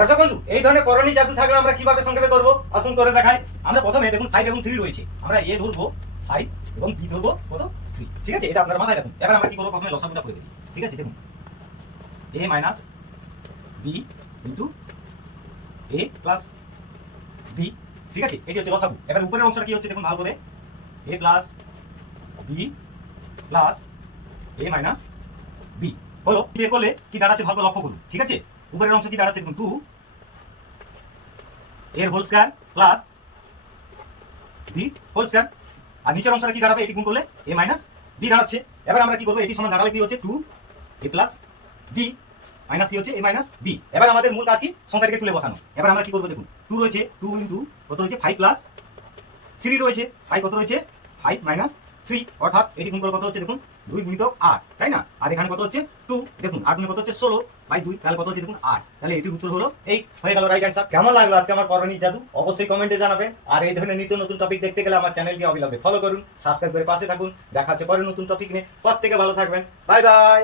দর্শক বন্ধু, এই ধরনের করণীয় জাদু থাকলে আমরা কিভাবে সংক্ষেপে করবো আসুন করে দেখাই। আমরা প্রথমে দেখুন 5 এবং 3 রয়েছে, আমরা এ ধরবো 5 এবং বি ধরবো কত 3। ঠিক আছে, এটা আপনার মাথায় রাখুন। এবার আমরা কি করবো, প্রথমে লসাগুটা করে দিই। ঠিক আছে, দেখুন a minus B into a plus B. ঠিক আছে, এটি হচ্ছে লসাগু। এবার উপরের অংশটা কি হচ্ছে দেখুন ভালো করে, a plus B plus a minus B হলো। বের করলে কি দাঁড়াচ্ছে ভালো লক্ষ্য করুন। ঠিক আছে, উপরের অংশ কি দাঁড়াচ্ছে দেখুন 2 এর whole square plus B whole square, আর নিচের অংশটা কি দাঁড়াবে, এটি গুণ করলে a মাইনাস বি দাঁড়াচ্ছে। এবার আমরা কি করবো, এটি সমান দাঁড়ালে কি হচ্ছে 2 a প্লাস বি মাইনাস কি হচ্ছে a মাইনাস বি। এবার আমাদের মূল কাজ কি, সংখ্যাটিকে তুলে বসানো। এবার আমরা কি করবো দেখুন, 2 রয়েছে, 2 ইন্টু কত রয়েছে 5 প্লাস 3 রয়েছে 5, কত রয়েছে 5 মাইনাস 3, অর্থাৎ এটি গুণ করে কত হচ্ছে দেখুন 2 গুণিতক 8, তাই না? আর এখানে কত হচ্ছে 2, দেখুন 8 গুণে কত হচ্ছে 16 বাই 2, তাহলে কত হচ্ছে দেখুন 8। তাহলে এটির উত্তর হলো 8 হয়ে গেল রাইট অ্যান্সার। কেমন লাগলো আজকে আমার করণীয় জাদু অবশ্যই কমেন্টে জানাবেন। আর এই ধরনের নিত্য নতুন টপিক দেখতে গেলে আমার চ্যানেলকে অবিলম্বে ফলো করুন, সাবস্ক্রাইব করে পাশে থাকুন। দেখা হচ্ছে পরে নতুন টপিক নিয়ে। প্রত্যেকে ভালো থাকবেন, বাই বাই।